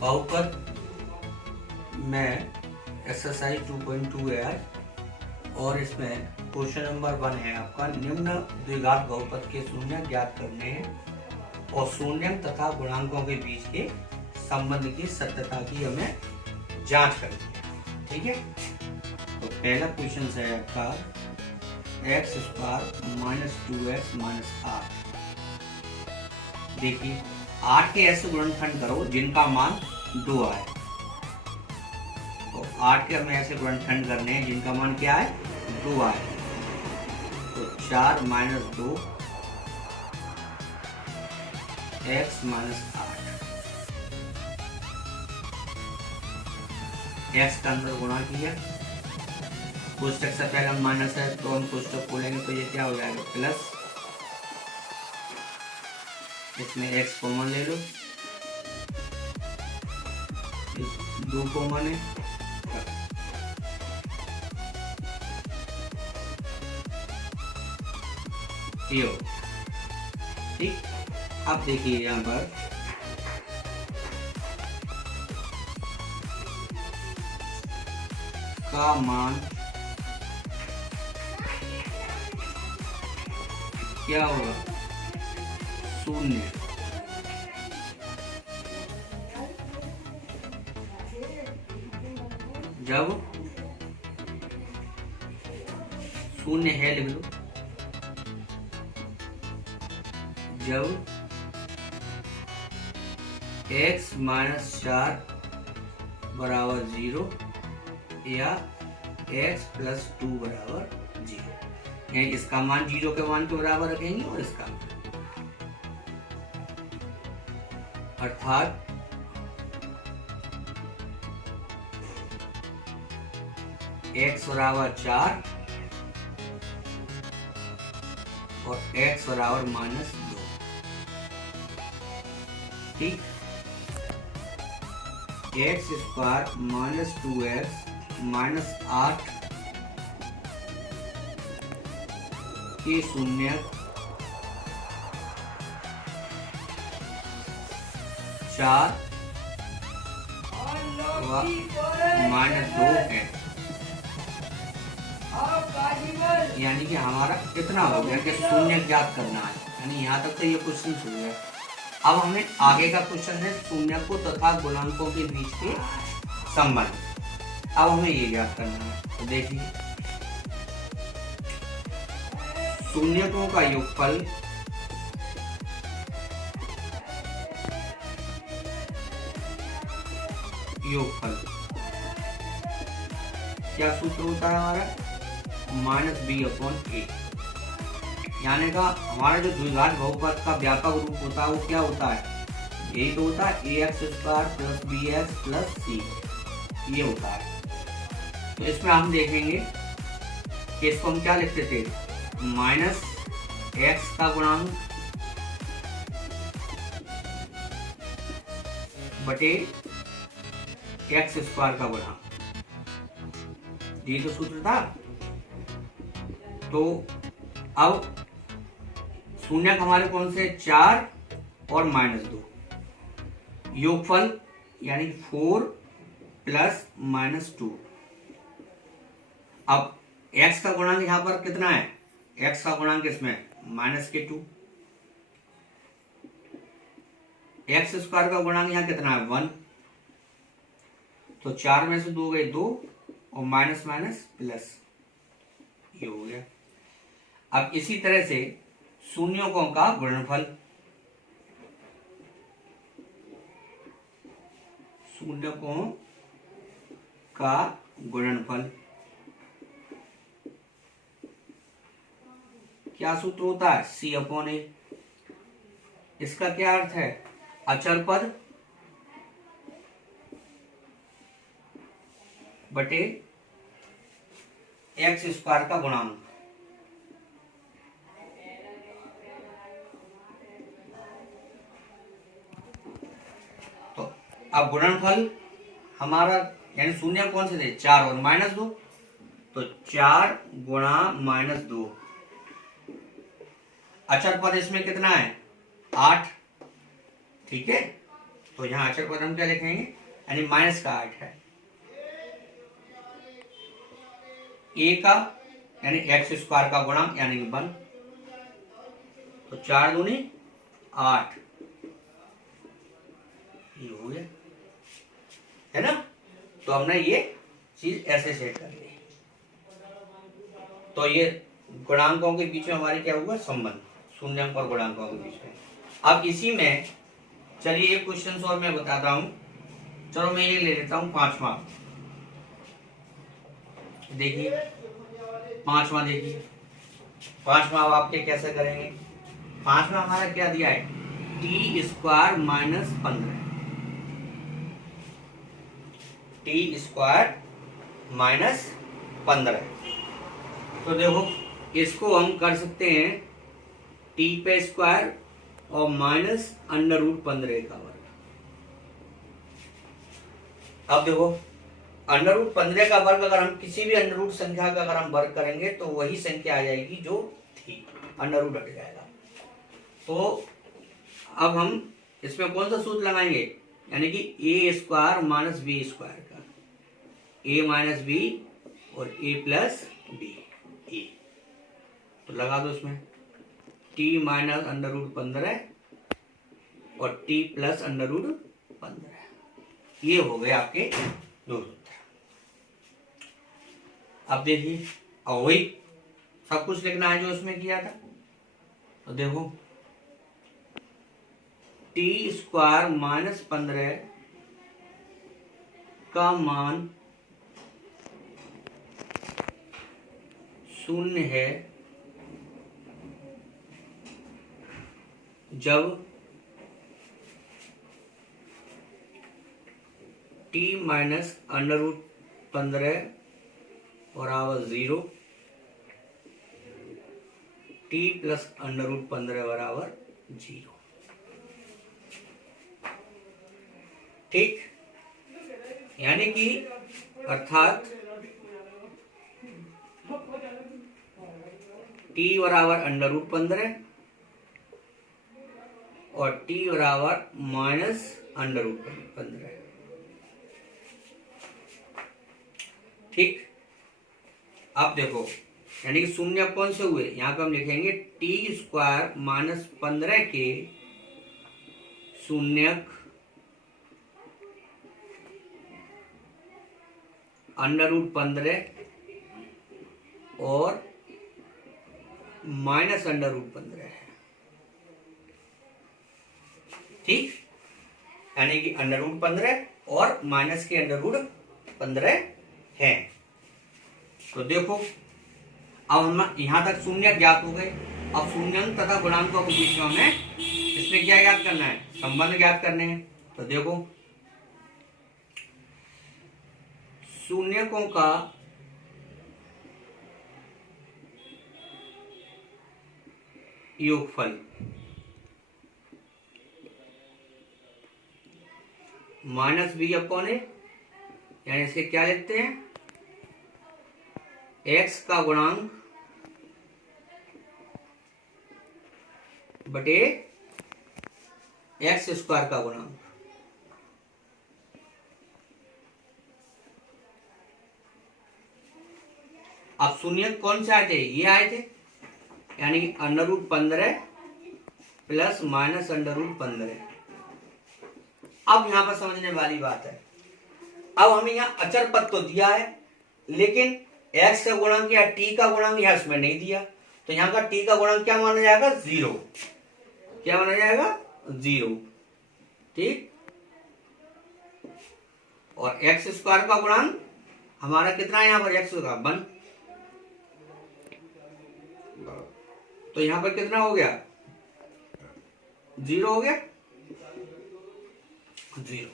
बहुपद में एक्सरसाइज 2.2 है और इसमें क्वेश्चन नंबर 1 है आपका। निम्न द्विघात बहुपद के शून्य ज्ञात करने हैं और शून्यक तथा गुणांकों के बीच के संबंध की सत्यता की हमें जांच करनी है। ठीक है, तो पहला क्वेश्चन है आपका x square minus 2x minus 8। देखिए 8 के ऐसे गुणनखंड करो जिनका मान 2 आए। तो 8 के हमें ऐसे गुणनखंड करने हैं जिनका मान क्या है, 2 आए। तो 4 माइनस 2 x माइनस 8, x का अंदर गुणा किया, कोष्टक से पहले माइनस है तो हम कोष्टक खोलेंगे तो ये क्या हो जाएगा प्लस, इसमें x कॉमन ले लो, 2 कॉमन है, ये ठीक। अब देखिए यहाँ पर का मान क्या होगा, 0। जब 0 है लिख लो, जब x माइनस 4 बराबर 0 या x प्लस 2 बराबर 0, इसका मान 0 के मान के बराबर रखेंगे और इसका, अर्थात x बराबर 4 और x बराबर माइनस 2। ठीक, x square minus 2x minus 8 के शून्य 4 माइनस 2 है, यानी कि हमारा कितना हो गया कि शून्य ज्ञात करना है। यानी यहाँ तक तो ये क्वेश्चन हो गया। अब हमें आगे का क्वेश्चन है शून्य को तथा गुणांकों के बीच के संबंध। अब हमें ये ज्ञात करना है। तो देखिए शून्यकों का योगफल क्या सूत्र होता है हमारा, -b/a। यानी का हमारा जो द्विघात बहुपद का व्यापक रूप होता है वो क्या होता है, यही तो होता है ax square plus bx plus c, ये होता है। तो इसमें हम देखेंगे कि इसको हम क्या लिखते थे, माइनस x का गुणांक बटे x स्क्वायर का गुणांक, ये तो सूत्र था। तो अब शून्यक हमारे कौन से, 4 और -2, योगफल यानी 4 प्लस -2। अब x का गुणांक यहां पर कितना है, x का गुणांक इसमें -2, x स्क्वायर का गुणांक यहां कितना है 1, तो 4 में से 2 गए 2 और माइनस माइनस प्लस, ये हो गया। अब इसी तरह से शून्यकों का गुणनफल, शून्यकों का गुणनफल क्या सूत्र होता है, c/a। इसका क्या अर्थ है, अचर पद बटे एक्स स्क्वायर का गुणांक। तो अब गुणनफल हमारा यानी शून्य कौन से थे, 4 और -2, तो 4 गुणा -2, अचर पद इसमें कितना है 8, ठीक है। तो यहाँ अचर पद हम क्या लिखेंगे, यानी माइनस का 8 है, ए का यानी एक्स स्क्वायर का गुणांक यानी 1, तो 4 दूनी 8, ये हो गया, है ना। तो हमने ये चीज ऐसे सेट कर ली। तो ये गुणांकों के बीच में हमारे क्या हुआ, संबंध शून्यांक और गुणांकों के बीच में। अब इसी में चलिए एक क्वेश्चन और मैं बताता हूं। चलो मैं ये ले लेता हूं 5वां। देखिए 5वां, देखिए 5वां अब आपके कैसे करेंगे। 5वां हमारा क्या दिया है, T square minus 15, T square minus 15। तो देखो इसको हम कर सकते हैं टी पे स्क्वायर और माइनस अंडर रूट 15 का वर्ग। अब देखो अंडर रूट 15 का वर्ग अगर हम किसी भी अंडर रूट संख्या का अगर हम वर्ग करेंगे तो वही संख्या आ जाएगी जो थी, अंडर रूट हट जाएगा। तो अब हम इसमें कौन सा सूत्र लगाएंगे, यानी कि ए स्क्वायर माइनस बी स्क्वायर का, ए माइनस बी और ए प्लस बी, ए तो लगा दो इसमें टी माइनस अंडर रूट 15 और टी प्लस अंडर रूट 15, ये हो गए आपके दो सूत्र। अब देखिए और वही सब कुछ लिखना है जो उसमें किया था। तो देखो टी स्क्वायर माइनस 15 का मान 0 है जब टी माइनस अंडर रूट 15 बराबर 0, टी प्लस अंडर रूट 15 बराबर 0। ठीक, यानी कि अर्थात टी बराबर अंडर रूट 15 और टी बराबर माइनस अंडर रूट 15। ठीक, अब देखो यानी कि शून्य कौन से हुए, यहां पर हम लिखेंगे टी स्क्वायर माइनस 15 के शून्यक अंडर रूट 15 और माइनस अंडर रूट 15 है। ठीक, यानी कि अंडर रूट 15 और माइनस के अंडर रूट 15 है। तो देखो अब हम यहां तक शून्य ज्ञात हो गए। अब शून्यांक तथा गुणांकों के बीच में हमें इसमें क्या ज्ञात करना है, संबंध ज्ञात करने हैं। तो देखो शून्यकों का योगफल माइनस बी अपॉन ए, यानी इसे क्या लिखते हैं, एक्स का गुणांक बटे एक्स स्क्वायर का गुणांक। अब शून्य कौन से आए थे, ये आए थे, यानी कि under root 15 plus minus under root 15। अब यहां पर समझने वाली बात है, अब हमें यहाँ अचर पद तो दिया है लेकिन x का गुणांक या t का गुणांक यहाँ इसमें नहीं दिया, तो यहाँ का t का गुणांक क्या माना जाएगा, 0। क्या माना जाएगा, 0। ठीक, और एक्स स्क्वायर का गुणांक हमारा कितना है, यहाँ पर x का 1, तो यहाँ पर कितना हो गया, 0 हो गया, 0।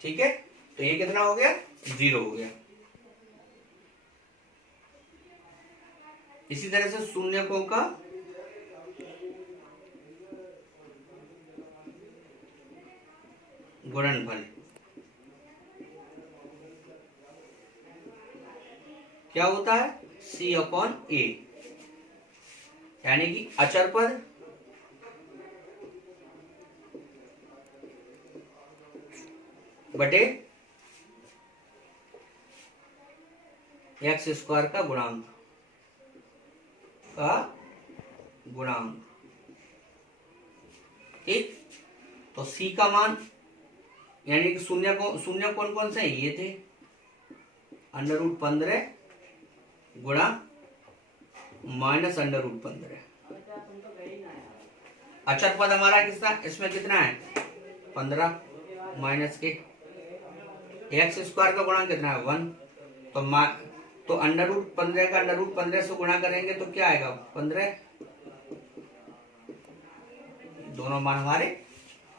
ठीक है, तो ये कितना हो गया, 0 हो गया। इसी तरह से शून्यकों का गुणनफल क्या होता है, c अपॉन a, यानी कि अचर पद बटे एक्स स्क्वायर का गुणांक ठीक। तो सी का मान यानी कि शून्य कौन कौन से ये थे, √15 गुणा -√15। अचर पद हमारा कितना, इसमें कितना है 15 माइनस के एक्स स्क्वायर का गुणा कितना है 1। तो √15 का √15 से गुणा करेंगे तो क्या आएगा 15। दोनों मान हमारे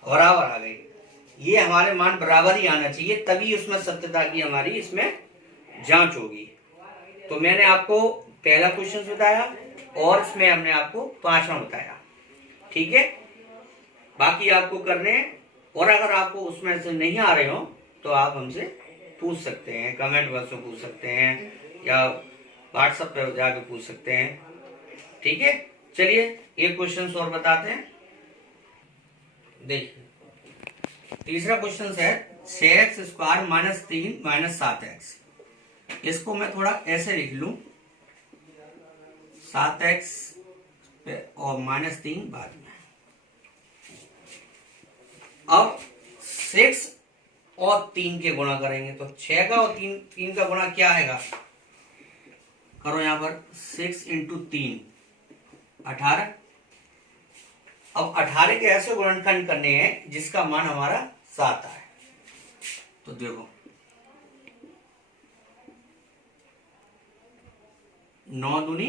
बराबर आ गए। ये हमारे मान बराबर ही आना चाहिए, तभी उसमें सत्यता की हमारी इसमें जांच होगी। तो मैंने आपको पहला क्वेश्चन बताया और इसमें हमने आपको 5वां बताया, ठीक है। बाकी आपको करने हैं, और अगर आपको उसमें से नहीं आ रहे हो तो आप हमसे पूछ सकते हैं, कमेंट बॉक्स में पूछ सकते हैं या व्हाट्सएप पे जाके पूछ सकते हैं, ठीक है। चलिए एक क्वेश्चन और बताते हैं। देखिए तीसरा क्वेश्चन है 6x² -3 -7x। इसको मैं थोड़ा ऐसे लिख लूं, 7x और -3 बाद में। अब 6 और 3 के गुणा करेंगे तो 6 का और 3 का गुणा क्या आएगा, करो यहां पर 6 × 3 18। अब 18 के ऐसे गुणनखंड करने हैं जिसका मान हमारा 7 आए। तो देखो 9 दूनी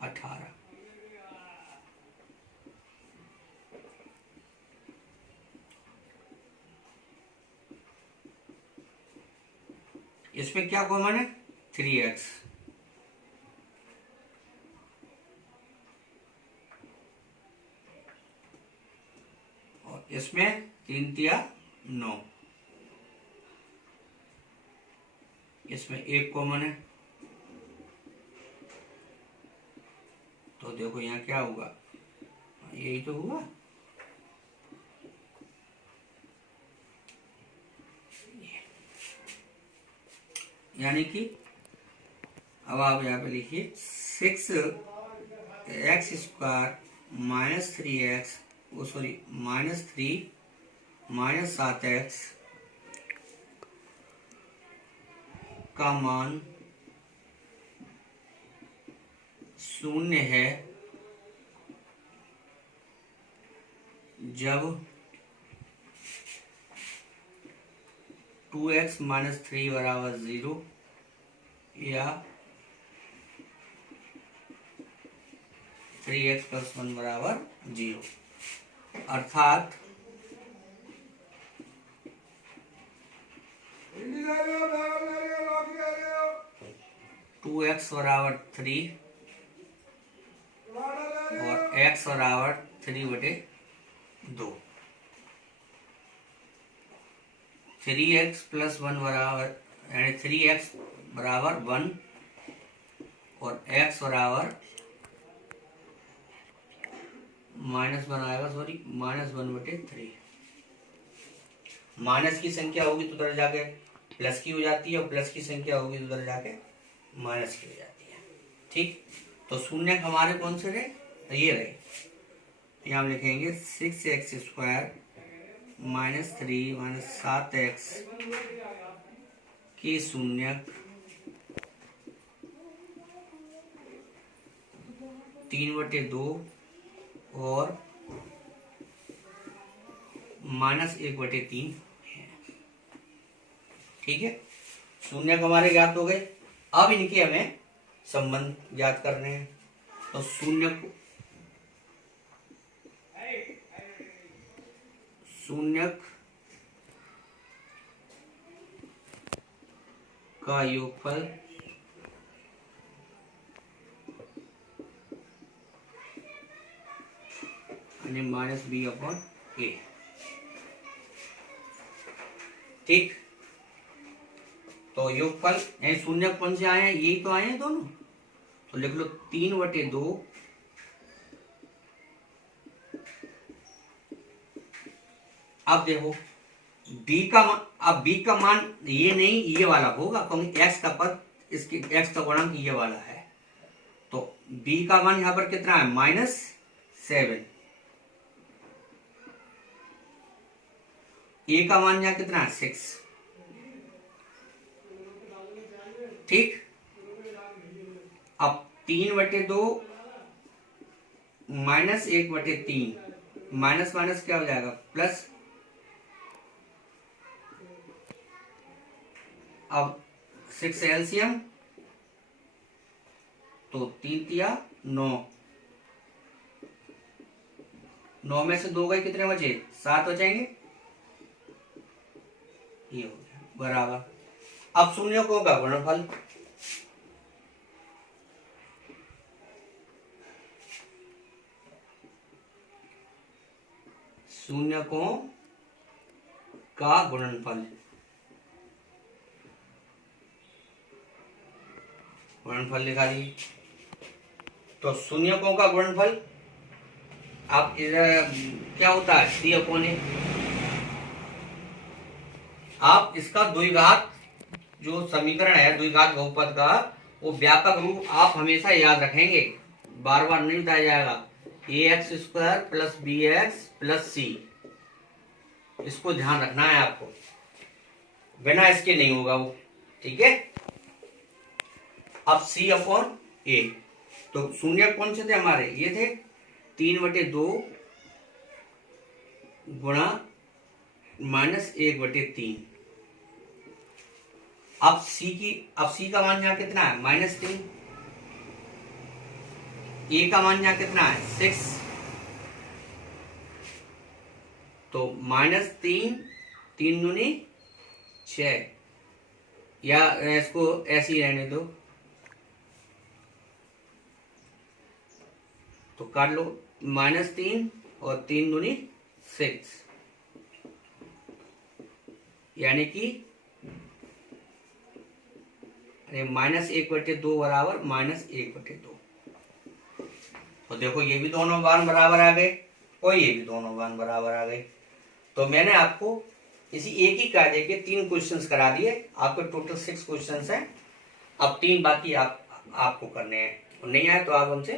18, इसमें क्या कॉमन है 3x, और इसमें 3 तिया 9, इसमें 1 कॉमन है। तो देखो यहाँ क्या होगा, यही तो हुआ, यानी कि अब आप यहाँ पे लिखिए 6x² -3x -3 -7x का मान 0 है जब 2x - 3 = 0 या 3x + 1 = 0। अर्थात 2x = 3 और x = 3/2। 3x + 1 बराबर यानी 3x = 1 और x बराबर -1 आएगा, सॉरी -1/3। माइनस की संख्या होगी तो उधर जाके प्लस की हो जाती है और प्लस की संख्या होगी तो उधर जाके माइनस की हो जाती है, ठीक। तो शून्य हमारे कौन से रहे, तो ये रहे। यहाँ हम लिखेंगे 6x² -3 -7x की शून्यक 3/2 और -1/3 है, ठीक है। शून्य हमारे ज्ञात हो गए। अब इनके हमें संबंध ज्ञात करने हैं। तो शून्यक का योगफल यानी -b/a, ठीक। तो योगफल शून्य कौन से आए हैं, यही तो आए हैं दोनों, तो लिख लो 3/2 अब देखो डी का मान, अब बी का मान ये नहीं ये वाला होगा क्योंकि एक्स का पद इसके एक्स का गुणांक ये वाला है। तो बी का मान यहां पर कितना है -7। ए का मान यहां कितना है 6। ठीक, अब 3/2 -1/3 माइनस माइनस क्या हो जाएगा प्लस। अब 6 एलसीएम तो 3 तिया 9, 9 में से 2 गए कितने बचे 7 बचेंगे, ये हो गया बराबर। अब शून्यकों का गुणनफल, शून्यकों का गुणनफल, गुणनफल लिखा दी। तो शून्यकों का गुणनफल आप इधर क्या होता है C/A। आप इसका द्विघात जो समीकरण है द्विघात बहुपद का वो व्यापक रूप आप हमेशा याद रखेंगे, बार बार नहीं बताया जाएगा। ax² + bx + c, इसको ध्यान रखना है आपको, बिना इसके नहीं होगा वो। ठीक है, अब C/A। तो शून्य कौन से थे हमारे, ये थे 3/2 गुणा -1/3। अब C का मान यहाँ कितना है -3, A का मान यहाँ कितना है 6, तो -3, 3 दूनी 6, या इसको ऐसे ही रहने दो तो काट लो, -3 और 3 दूनी 6, यानी कि -1/2 बराबर -1/2। तो देखो ये भी दोनों मान बराबर आ गए और ये भी दोनों मान बराबर आ गए। तो मैंने आपको इसी एक ही कायदे के 3 क्वेश्चंस करा दिए, आपके टोटल 6 क्वेश्चंस हैं। अब 3 बाकी आपको करने हैं, नहीं आए तो आप हमसे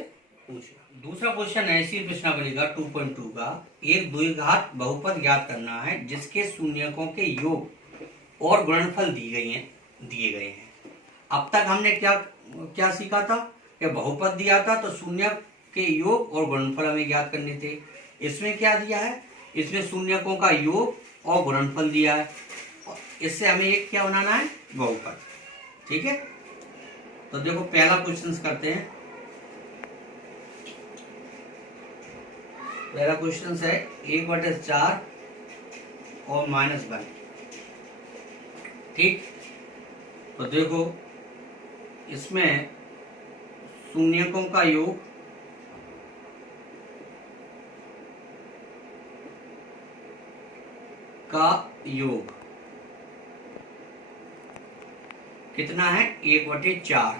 पूछना। दूसरा क्वेश्चन है इसी प्रश्नावली का 2.2 का, एक द्विघात बहुपद ज्ञात करना है जिसके शून्यकों के योग और गुणनफल दिए गए हैं। अब तक हमने क्या सीखा था कि बहुपद दिया था तो शून्य के योग और गुणनफल हमें ज्ञात करने थे। इसमें क्या दिया है, इसमें शून्यकों का योग और गुणनफल दिया है, इससे हमें एक क्या बनाना है बहुपद। ठीक है, तो देखो पहला क्वेश्चन करते हैं। पहला क्वेश्चन है 1/4 और -1। ठीक, तो देखो इसमें शून्यकों का योग कितना है 1/4,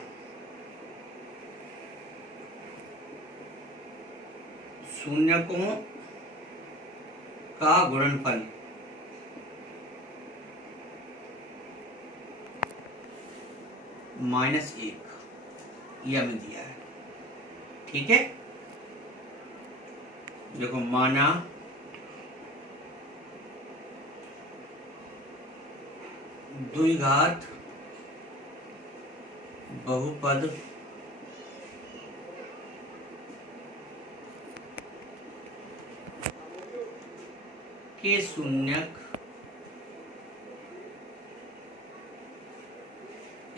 शून्यकों का गुणनफल -1, ये हमें दिया है। ठीक है, देखो माना द्विघात बहुपद के शून्यक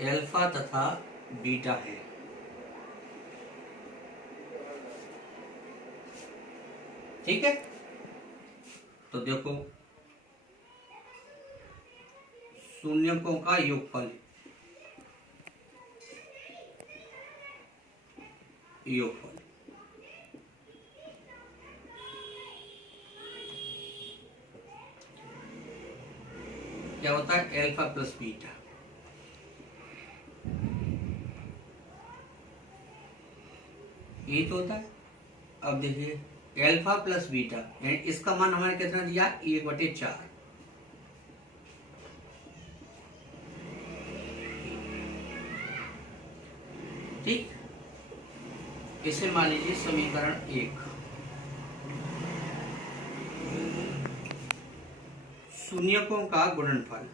अल्फा तथा बीटा है। ठीक है, तो देखो शून्यकों का योगफल क्या होता है अल्फा प्लस बीटा। यही तो होता है। अब देखिए अल्फा प्लस बीटा, यानी इसका मान हमारे कितना दिया 1/4, ठीक, इसे मान लीजिए समीकरण 1। शून्यकों का गुणनफल।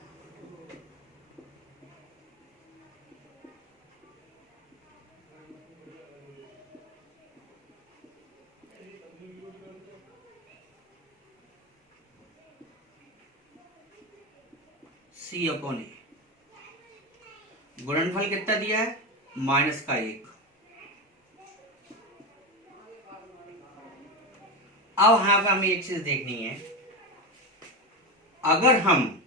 C अपॉन ए। गुणनफल कितना दिया है? -1। अब यहां पे हमें एक चीज देखनी है, अगर हम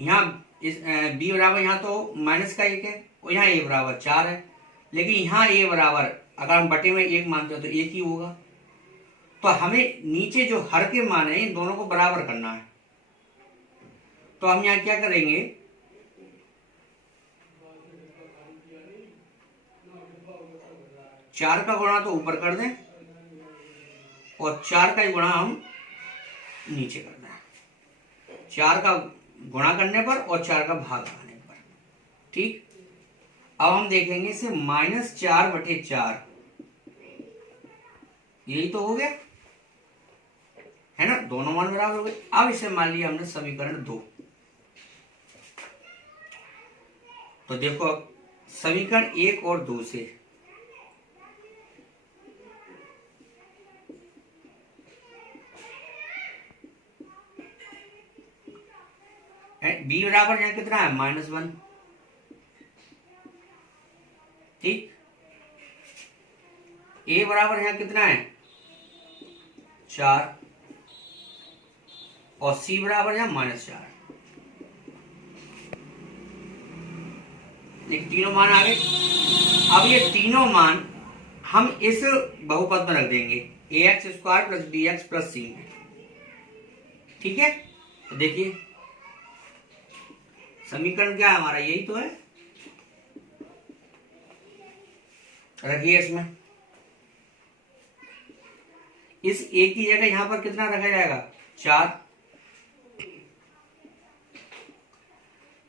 यहाँ इस b बराबर, यहाँ तो -1 है और यहाँ a बराबर 4 है, लेकिन यहाँ a बराबर अगर हम बटे में 1 मानते हो तो 1 ही होगा। तो हमें नीचे जो हर के मान है इन दोनों को बराबर करना है। तो हम यहाँ क्या करेंगे, चार का गुणा तो ऊपर कर दें और 4 का ही गुणा हम नीचे कर दें। 4 का गुणा करने पर और 4 का भाग लगाने पर। ठीक, अब हम देखेंगे इसे -4/4, यही तो हो गया है ना, दोनों मान बराबर हो गए। अब इसे मान लिया हमने समीकरण 2। तो देखो अब समीकरण 1 और 2 से b बराबर यहाँ कितना है? -1। ठीक, a बराबर यहाँ कितना है? 4 और c बराबर यहाँ -4। तीनों मान आ गए। अब ये तीनों मान हम इस बहुपद में रख देंगे, ax² + bx + c में। ठीक है, तो देखिए समीकरण क्या है हमारा, यही तो है। रखिए इसमें, इस a की जगह यहां पर कितना रखा जाएगा? 4।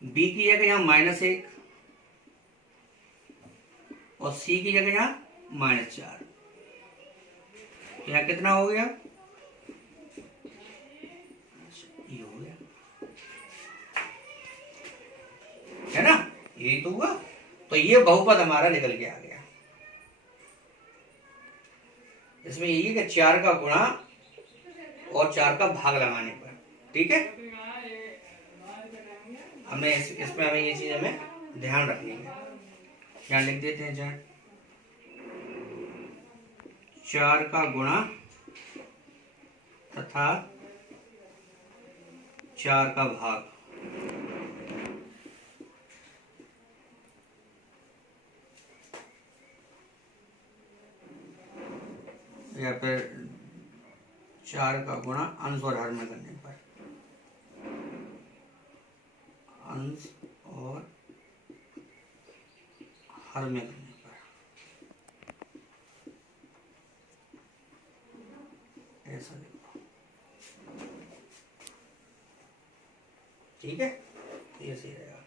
b की जगह यहां -1 और c की जगह यहां -4। यहाँ कितना हो गया? ये हो गया, है ना, यही तो हुआ। तो ये बहुपद हमारा निकल के आ गया। इसमें यही है कि 4 का गुणा और 4 का भाग लगाने पर। ठीक है, हमें इसमें हमें ये चीज हमें ध्यान रखनी है। यहाँ लिख देते हैं 4 का गुणा तथा 4 का भाग। या फिर 4 का गुणा अंश और हर में करने पर, अंश और हर में करने पर ऐसा देखो। ठीक है, ये सही रहेगा।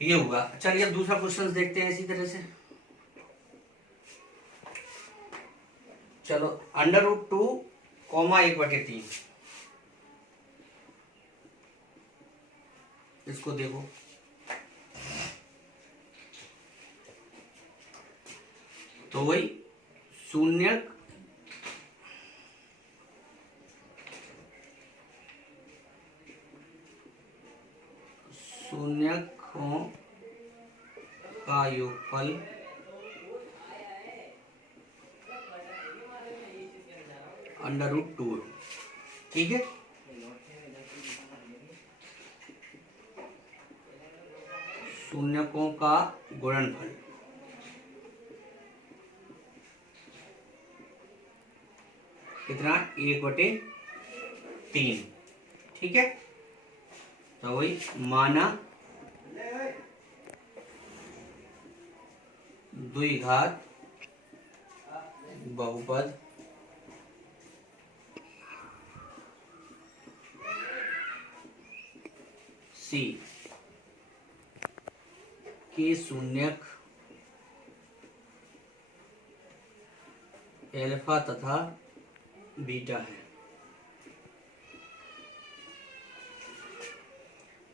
ये हुआ। चलिए अब दूसरा क्वेश्चन देखते हैं इसी तरह से। चलो, √2, 1/3 इसको देखो। तो वही शून्यकों का योगफल √2। ठीक है, शून्यकों का गुणनफल कितना? 1/3। ठीक है, तो वही माना द्विघात बहुपद C के शून्यक एल्फा तथा बीटा है।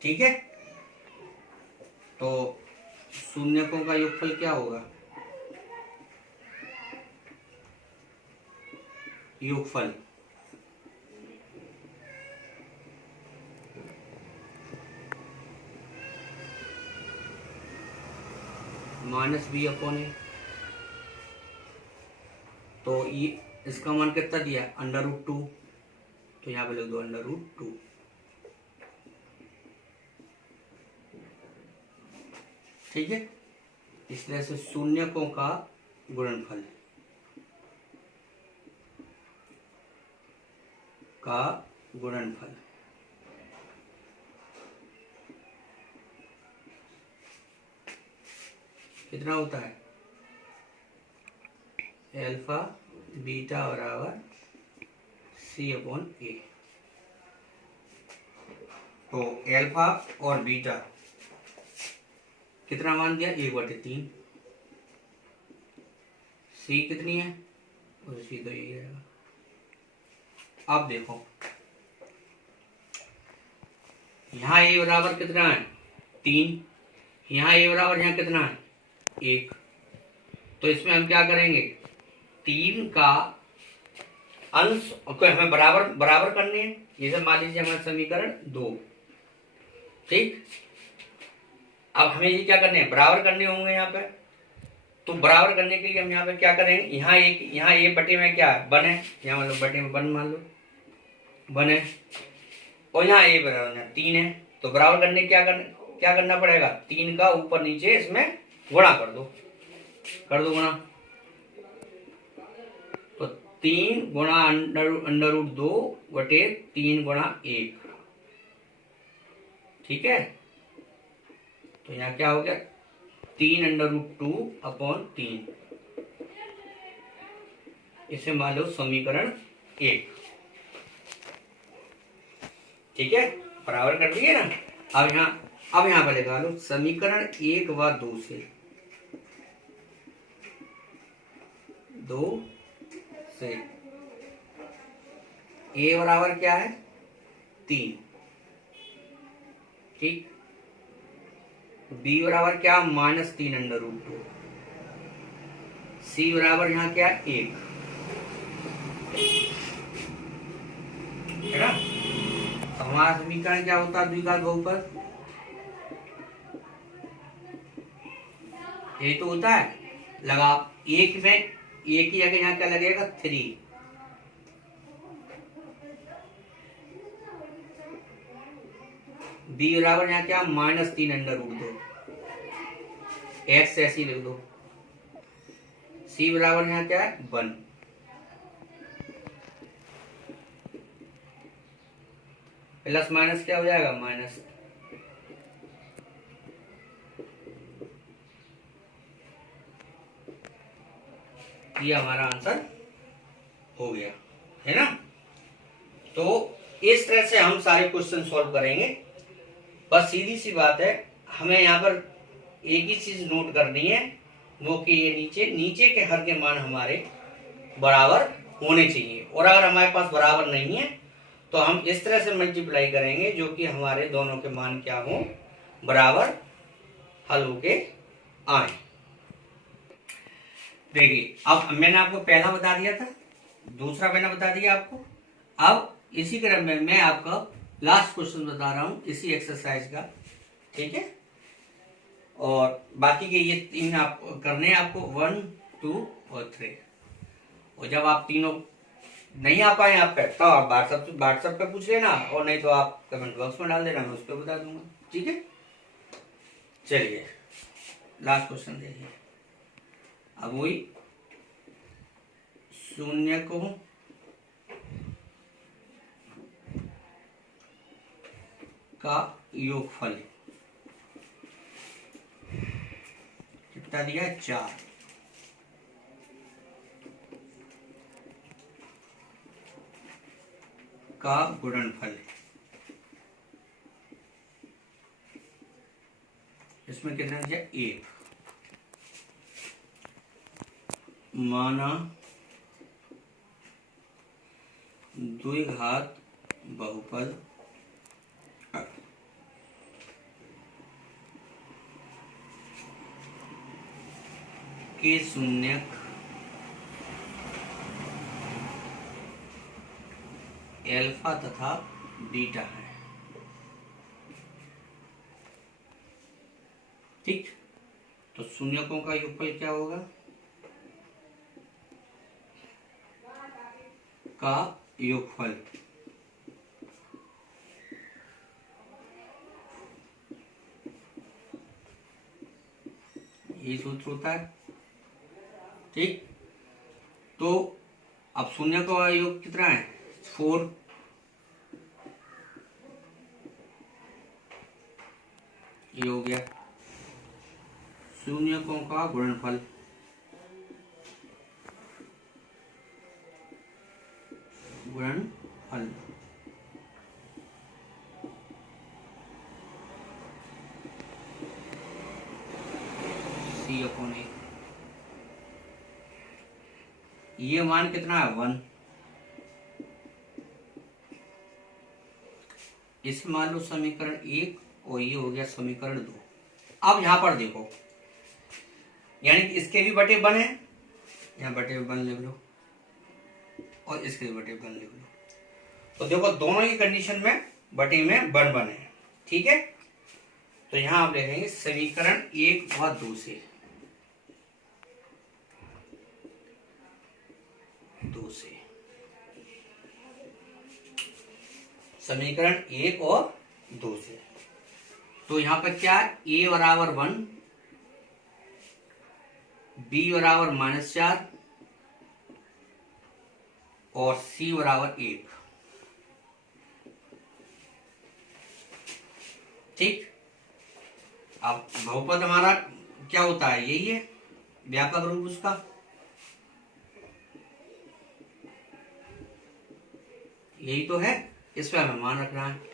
ठीक है, तो शून्यकों का योगफल क्या होगा? योगफल माइनस बी अपॉन ए। तो ये इसका मान कितना दिया? √2। तो यहाँ पे लिख दो √2। ठीक है, इसलिए से शून्यकों का गुणनफल कितना होता है? एल्फा बीटा बराबर C/A। तो एल्फा और बीटा कितना मान दिया? 1/3। सी कितनी है? सी तो यही रहेगा। अब देखो यहाँ ए बराबर कितना है? 3। यहाँ ए बराबर यहाँ कितना है? 1। तो इसमें हम क्या करेंगे? 3 का अंश को हमें बराबर बराबर करने हैं। जैसे मान लीजिए हमारा समीकरण 2। ठीक, अब हमें ये क्या करने हैं? बराबर करने होंगे यहाँ पे। तो बराबर करने के लिए हम यहाँ पे क्या करेंगे? यहाँ ए बटे में क्या है? 1 है। यहाँ मान लो बटे में 1 मान लो 1 है, और यहाँ ए बराबर 3 है। तो बराबर करने क्या करना पड़ेगा? 3 का ऊपर नीचे इसमें गुणा कर दो गुणा। तो 3 गुणा √2 बटे 3 गुणा 1। ठीक है, तो यहाँ क्या हो गया? 3 √2/3। इसे मान लो समीकरण 1। ठीक है, बराबर कर दिए ना। अब यहाँ पर लगा लो समीकरण 1 व 2 से ए बराबर क्या है? 3। ठीक, बी बराबर क्या? -3 √2। सी बराबर यहाँ क्या है? 1 है ना। तो हमारा समीकरण क्या होता है? द्विघात बहुपद यही तो होता है। लगा 1 में 1 की जगह यहाँ क्या लगेगा? 3। बी बराबर यहाँ क्या? -3 √2। एक्स ऐसी लिख दो। सी बराबर यहाँ क्या है? 1। प्लस माइनस क्या हो जाएगा? माइनस। ये हमारा आंसर हो गया है ना। तो इस तरह से हम सारे क्वेश्चन सॉल्व करेंगे। बस सीधी सी बात है, हमें यहाँ पर एक ही चीज नोट करनी है, वो कि ये नीचे के हर के मान हमारे बराबर होने चाहिए। और अगर हमारे पास बराबर नहीं है तो हम इस तरह से मल्टीप्लाई करेंगे जो कि हमारे दोनों के मान क्या हो? बराबर हल होके आए। देखिए, अब मैंने आपको पहला बता दिया था, दूसरा मैंने बता दिया आपको। अब इसी क्रम में मैं आपका लास्ट क्वेश्चन बता रहा हूं इसी एक्सरसाइज का। ठीक है, और बाकी के ये 3 आप करने हैं आपको, 1, 2 और 3। और जब आप तीनों नहीं आ पाए आप पे तो आप व्हाट्सएप पे पूछ लेना, और नहीं तो आप कमेंट बॉक्स में डाल देना, मैं उस पर बता दूंगा। ठीक है, चलिए लास्ट क्वेश्चन देखिए। अब वही शून्यकों का योगफल कितना दिया है? 4। का गुणनफल इसमें कितना दिया? 1। माना द्विघात बहुपद के शून्यक अल्फा तथा बीटा है। ठीक, तो शून्यकों का योगफल क्या होगा? का योगफल ये सूत्र होता है। ठीक, तो अब शून्यकों का योग कितना है? 4। ये हो गया शून्यकों का गुणनफल। गुणनफल C/A। ये मान कितना है? 1। इसमें मान लो समीकरण 1 और ये हो गया समीकरण 2। अब यहां पर देखो, यानी कि इसके भी बटे 1 है, यहाँ बटे 1 लिख लो और इसके भी बटे 1 लिख लो। तो देखो दोनों ही कंडीशन में बटे में 1 है। ठीक है, तो यहां आप लिखेंगे समीकरण 1 और 2 से समीकरण 1 और 2 से। तो यहां पर क्या है? a बराबर 1, b बराबर -4 और c बराबर 1। ठीक, अब बहुपद हमारा क्या होता है? यही है व्यापक रूप उसका। यही तो है, इस पर हमें मान रखना है।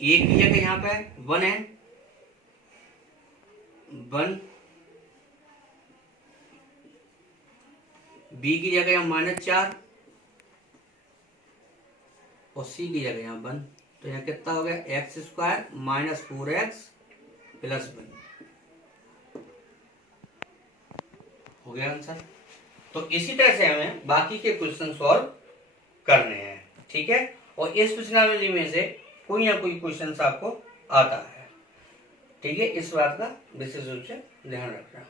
एक की जगह यहाँ पे 1 है, 1, बी की जगह यहाँ -4 और सी की जगह यहाँ 1। तो यहाँ कितना हो गया? x² - 4x + 1 हो गया आंसर। तो इसी तरह से हमें बाकी के क्वेश्चन सॉल्व करने हैं। ठीक है, और इस प्रश्नावली में से कोई ना कोई क्वेश्चन आपको आता है। ठीक है, इस बात का विशेष रूप से ध्यान रखना।